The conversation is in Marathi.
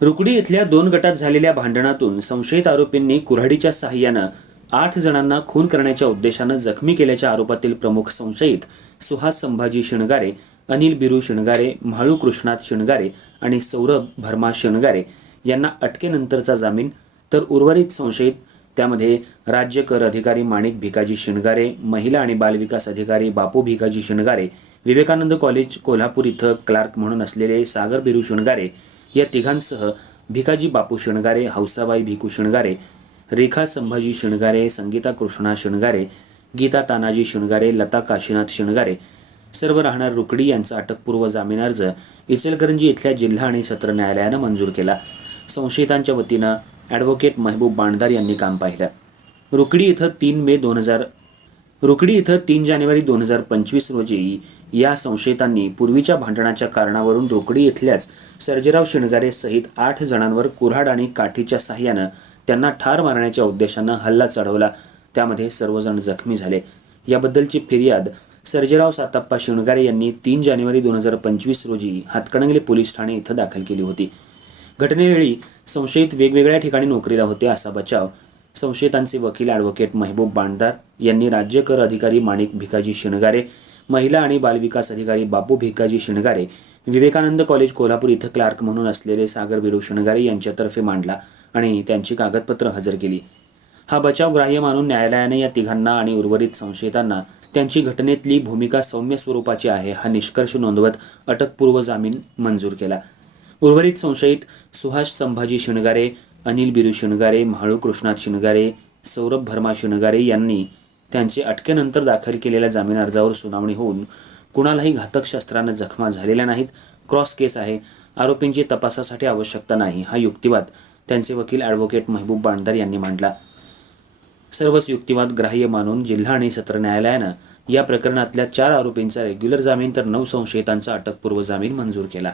रुकडी इथल्या दोन गटात झालेल्या भांडणातून संशयित आरोपींनी कुऱ्हाडीच्या सहाय्यानं आठ जणांना खून करण्याच्या उद्देशानं जखमी केल्याच्या आरोपातील प्रमुख संशयित सुहास संभाजी शिणगारे अनिल बिरू शिणगारे म्हाळू कृष्णात शिणगारे आणि सौरभ भरमा शिणगारे यांना अटकेनंतरचा जामीन तर उर्वरित संशयित त्यामध्ये राज्य कर अधिकारी माणिक भिकाजी शिणगारे महिला आणि बालविकास अधिकारी बापू भिकाजी शिणगारे विवेकानंद कॉलेज कोल्हापूर इथं क्लार्क म्हणून असलेले सागर बिरू शिणगारे या तिघांसह भिकाजी बापू शिणगारे हौसाबाई भिकू शिणगारे रेखा संभाजी शिणगारे संगीता कृष्णा शिणगारे गीता तानाजी शिणगारे लता काशीनाथ शिणगारे सर्व राहणार रुकडी यांचा अटकपूर्व जामीन अर्ज इचलकरंजी इथल्या जिल्हा आणि सत्र न्यायालयानं मंजूर केला. संशयितांच्या वतीनं ॲडव्होकेट महबूब बाणदार यांनी काम पाहिलं. रुकडी इथं तीन मे दोन हजार रुकडी इथं तीन जानेवारी दोन हजार पंचवीस रोजी या संशयितांनी पूर्वीच्या भांडणाच्या कारणावरून रुकडी इथल्याच सर्जेराव शिणगारे सहित आठ जणांवर कुऱ्हाड आणि काठीच्या साह्यानं त्यांना ठार मारण्याच्या उद्देशानं हल्ला चढवला. त्यामध्ये सर्वजण जखमी झाले. याबद्दलची फिर्याद सर्जेराव सातप्पा शिणगारे यांनी तीन जानेवारी दोन हजार पंचवीस रोजी हातकणंगले पोलीस ठाणे इथं दाखल केली होती. घटनेवेळी संशयित वेगवेगळ्या ठिकाणी नोकरीला होते असा बचाव संशयितांचे वकील ॲडव्होकेट महबूब बांडदार यांनी राज्य कर अधिकारी माणिक भिकाजी शिणगारे महिला आणि बालविकास अधिकारी बापू भिकाजी शिणगारे विवेकानंद कॉलेज कोल्हापूर इथं क्लार्क म्हणून असलेले सागर बिरू शिणगारे यांच्यातर्फे मांडला आणि त्यांची कागदपत्र हजर केली. हा बचाव ग्राह्य मानून न्यायालयाने या तिघांना आणि उर्वरित संशयितांना त्यांची घटनेतली भूमिका सौम्य स्वरूपाची आहे हा निष्कर्ष नोंदवत अटकपूर्व जामीन मंजूर केला. उर्वरित संशयित सुहास संभाजी शिणगारे अनिल बिरू शिणगारे म्हाळू कृष्णात शिणगारे सौरभ भरमा शिणगारे यांनी त्यांचे अटकेनंतर दाखल केलेल्या जामीन अर्जावर सुनावणी होऊन कुणालाही घातक शस्त्रानं जखमा झालेल्या नाहीत. क्रॉस केस आहे. आरोपींची तपासासाठी आवश्यकता नाही हा युक्तिवाद त्यांचे वकील ॲडव्होकेट महबूब बाणदार यांनी मांडला. सर्वच युक्तिवाद ग्राह्य मानून जिल्हा आणि सत्र न्यायालयानं या प्रकरणातल्या चार आरोपींचा रेग्युलर जामीन तर नऊ संशयितांचा अटकपूर्व जामीन मंजूर केला.